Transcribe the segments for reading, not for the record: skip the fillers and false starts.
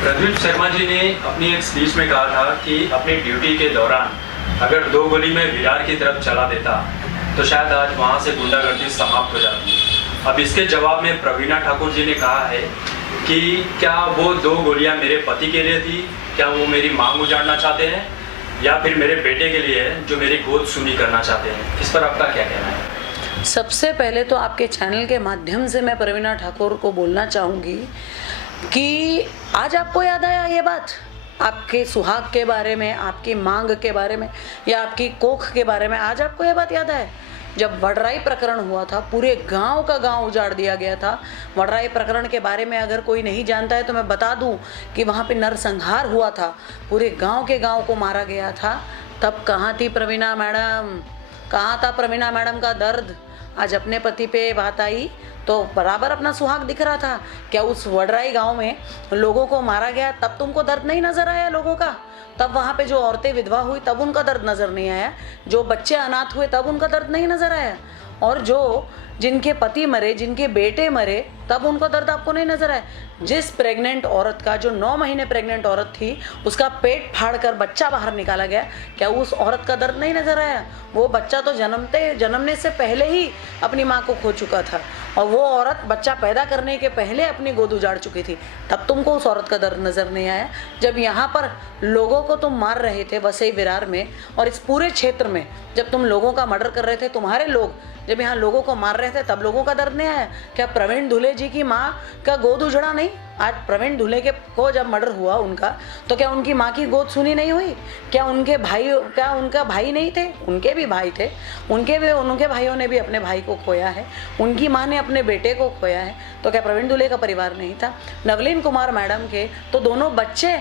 प्रदीप शर्मा जी ने अपनी एक स्पीच में कहा था कि अपनी ड्यूटी के दौरान अगर 2 गोली में विरार की तरफ चला देता तो शायद आज वहां से गुंडागर्दी समाप्त हो जाती। अब इसके जवाब में प्रवीणा ठाकुर जी ने कहा है कि क्या वो 2 गोलियां मेरे पति के लिए थी, क्या वो मेरी मांग उजाड़ना चाहते हैं या फिर मेरे बेटे के लिए है जो मेरी गोद सुनी करना चाहते हैं। इस पर आपका क्या कहना है? सबसे पहले तो आपके चैनल के माध्यम से मैं प्रवीणा ठाकुर को बोलना चाहूँगी कि आज आपको याद आया ये बात, आपके सुहाग के बारे में, आपकी मांग के बारे में या आपकी कोख के बारे में आज आपको ये बात याद है। जब वडराई प्रकरण हुआ था, पूरे गांव का गांव उजाड़ दिया गया था। वडराई प्रकरण के बारे में अगर कोई नहीं जानता है तो मैं बता दूं कि वहाँ पे नरसंहार हुआ था, पूरे गांव के गांव को मारा गया था। तब कहाँ थी प्रवीणा मैडम, कहाँ था प्रवीणा मैडम का दर्द? आज अपने पति पे बात आई तो बराबर अपना सुहाग दिख रहा था। क्या उस वडराई गांव में लोगों को मारा गया तब तुमको दर्द नहीं नजर आया लोगों का? तब वहाँ पे जो औरतें विधवा हुई तब उनका दर्द नज़र नहीं आया? जो बच्चे अनाथ हुए तब उनका दर्द नहीं नज़र आया? और जो जिनके पति मरे, जिनके बेटे मरे, तब उनका दर्द आपको नहीं नजर आया? जिस प्रेग्नेंट औरत का, जो 9 महीने प्रेग्नेंट औरत थी, उसका पेट फाड़ कर बच्चा बाहर निकाला गया, क्या उस औरत का दर्द नहीं नजर आया? वो बच्चा तो जन्मने से पहले ही अपनी माँ को खो चुका था और वो औरत बच्चा पैदा करने के पहले अपनी गोद उजाड़ चुकी थी। तब तुमको उस औरत का दर्द नजर नहीं आया? जब यहाँ पर लोगों को तुम मार रहे थे वसई विरार में और इस पूरे क्षेत्र में जब तुम लोगों का मर्डर कर रहे थे, तुम्हारे लोग जब यहाँ लोगों को मार रहे थे तब लोगों का दर्द नहीं आया? क्या प्रवीण धुले जी की माँ का गोद उजड़ा नहीं? आज प्रवीण धुले के को जब मर्डर हुआ उनका, तो क्या उनकी माँ की गोद सुनी नहीं हुई? क्या उनका भाई नहीं थे? उनके भी भाई थे, उनके भाइयों ने भी अपने भाई को खोया है, उनकी माँ ने अपने बेटे को खोया है। तो क्या प्रवीण धुले का परिवार नहीं था? नवलीन कुमार मैडम के तो दोनों बच्चे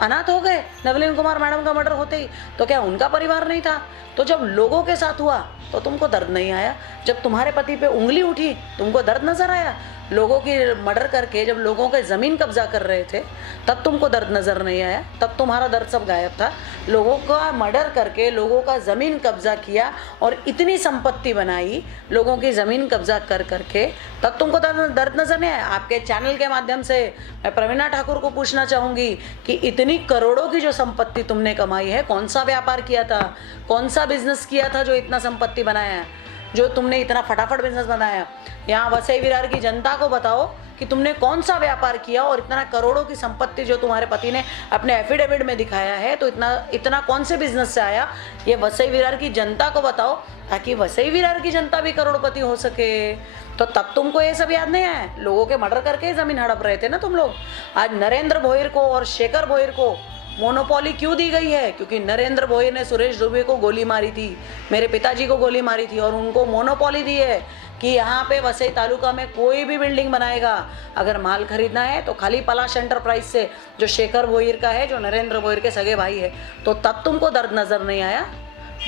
अनाथ हो गए नवलीन कुमार मैडम का मर्डर होते ही, तो क्या उनका परिवार नहीं था? तो जब लोगों के साथ हुआ तो तुमको दर्द नहीं आया? जब तुम्हारे पति पे उंगली उठी तुमको दर्द नजर आया? लोगों की मर्डर करके जब लोगों के ज़मीन कब्जा कर रहे थे तब तुमको दर्द नज़र नहीं आया? तब तुम्हारा दर्द सब गायब था। लोगों का मर्डर करके लोगों का ज़मीन कब्जा किया और इतनी संपत्ति बनाई लोगों की ज़मीन कब्जा कर करके, तब तुमको दर्द नज़र नहीं आया? आपके चैनल के माध्यम से मैं प्रवीणा ठाकुर को पूछना चाहूँगी कि इतनी करोड़ों की जो संपत्ति तुमने कमाई है, कौन सा व्यापार किया था, कौन सा बिजनेस किया था जो इतना संपत्ति बनाया है, जो तुमने इतना फटाफट बिजनेस बनाया? यहाँ वसई विरार की जनता को बताओ कि तुमने कौन सा व्यापार किया और इतना करोड़ों की संपत्ति जो तुम्हारे पति ने अपने एफिडेविट में दिखाया है, तो इतना कौन से बिजनेस से आया? ये वसई विरार की जनता को बताओ ताकि वसई विरार की जनता भी करोड़पति हो सके। तो तब तुमको ये सब याद नहीं आया? लोगों के मर्डर करके ज़मीन हड़प रहे थे ना तुम लोग। आज नरेंद्र भोईर को और शेखर भोईर को मोनोपोली क्यों दी गई है? क्योंकि नरेंद्र भोईर ने सुरेश दुबे को गोली मारी थी, मेरे पिताजी को गोली मारी थी और उनको मोनोपोली दी है कि यहाँ पे वसई तालुका में कोई भी बिल्डिंग बनाएगा, अगर माल खरीदना है तो खाली पलाश एंटरप्राइज से, जो शेखर भोईर का है, जो नरेंद्र भोईर के सगे भाई है। तो तब तुमको दर्द नज़र नहीं आया?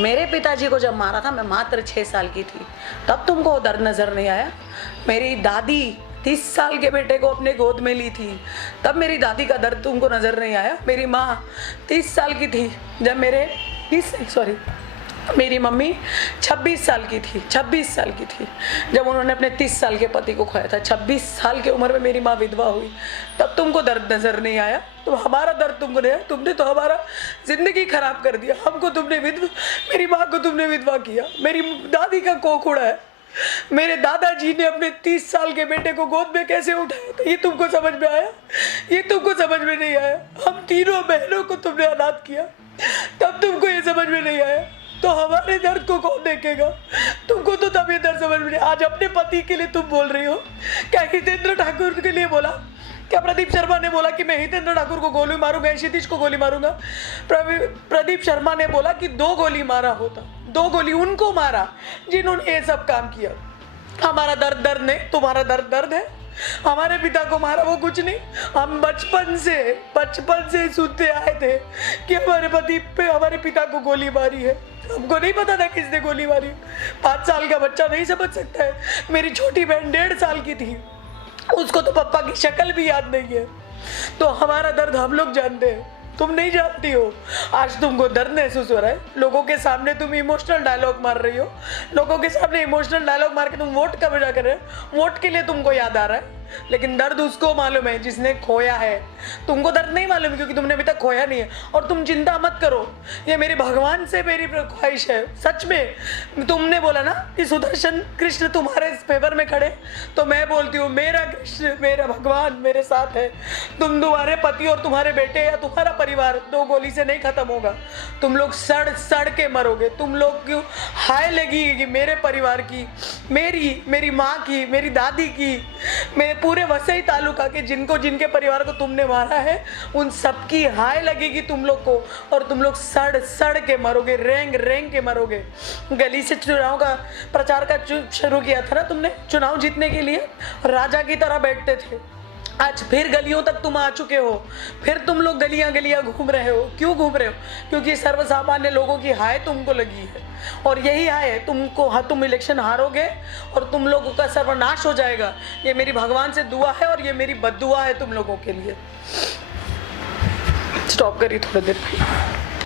मेरे पिताजी को जब मारा था मैं मात्र 6 साल की थी, तब तुमको दर्द नज़र नहीं आया? मेरी दादी 30 साल के बेटे को अपने गोद में ली थी, तब मेरी दादी का दर्द तुमको नज़र नहीं आया? मेरी माँ 30 साल की थी जब मेरी मम्मी 26 साल की थी, 26 साल की थी जब उन्होंने अपने 30 साल के पति को खोया था। 26 साल की उम्र में मेरी माँ विधवा हुई, तब तुमको दर्द नज़र नहीं आया? तो हमारा दर्द तुमको नहीं आया? तुमने तो हमारा ज़िंदगी खराब कर दिया। हमको तुमने मेरी माँ को तुमने विधवा किया, मेरी दादी का कोख उड़ा है, मेरे दादाजी ने अपने 30 साल के बेटे को गोद में कैसे उठाया था, ये तुमको समझ में आया? ये तुमको समझ में नहीं आया? हम तीनों बहनों को तुमने अनाथ किया, तब तुमको ये समझ में नहीं आया? तो हमारे दर्द को कौन देखेगा? तुमको तो तब ये दर्द समझ में नहीं। आज अपने पति के लिए तुम बोल रही हो, क्या हितेंद्र ठाकुर के लिए बोला? क्या प्रदीप शर्मा ने बोला कि मैं हितेंद्र ठाकुर को गोली मारूंगा, क्षितिज को गोली मारूंगा? प्रदीप शर्मा ने बोला कि 2 गोली मारा होता, 2 गोली उनको मारा जिन्होंने ये सब काम किया। हमारा दर्द नहीं, तुम्हारा दर्द है। हमारे पिता को मारा वो कुछ नहीं। हम बचपन से सुनते आए थे कि हमारे पिता को गोली मारी है। हमको नहीं पता था किसने गोली मारी। 5 साल का बच्चा नहीं समझ सकता है। मेरी छोटी बहन 1.5 साल की थी, उसको तो पापा की शक्ल भी याद नहीं है। तो हमारा दर्द हम लोग जानते हैं, तुम नहीं जानती हो। आज तुमको दर्द महसूस हो रहा है, लोगों के सामने तुम इमोशनल डायलॉग मार रही हो। लोगों के सामने इमोशनल डायलॉग मार के तुम वोट का मजा कर रहे हो। वोट के लिए तुमको याद आ रहा है। लेकिन दर्द उसको मालूम है जिसने खोया है। तुमको दर्द नहीं मालूम क्योंकि तुमने अभी तक खोया नहीं है। और तुम चिंता मत करो, ये मेरे भगवान से मेरी ख्वाहिश है। सच में तुमने बोला ना कि सुदर्शन कृष्ण तुम्हारे फेवर में खड़े, तो मैं बोलती हूँ मेरा कृष्ण, मेरा भगवान मेरे साथ है। तुम्हारे पति और तुम्हारे बेटे या तुम्हारा परिवार 2 गोली से नहीं खत्म होगा। तुम लोग सड़ सड़ के मरोगे। तुम लोग क्यों हाय लगेगी मेरे परिवार की, मेरी माँ की, मेरी दादी की, मेरे पूरे वसई तालुका के जिनके परिवार को तुमने मारा है, उन सबकी हाय लगेगी तुम लोग को। और तुम लोग सड़ सड़ के मरोगे, रेंग रेंग के मरोगे। गली से चुनाव का प्रचार का शुरू किया था ना तुमने, चुनाव जीतने के लिए राजा की तरह बैठते थे। आज फिर गलियों तक तुम आ चुके हो, फिर तुम लोग गलियां गलियां घूम रहे हो। क्यों घूम रहे हो? क्योंकि सर्वसामान्य लोगों की हाय तुमको लगी है, और यही हाय तुमको, तुम इलेक्शन हारोगे और तुम लोगों का सर्वनाश हो जाएगा। ये मेरी भगवान से दुआ है और ये मेरी बद्दुआ है तुम लोगों के लिए। स्टॉप करिए थोड़ी देर।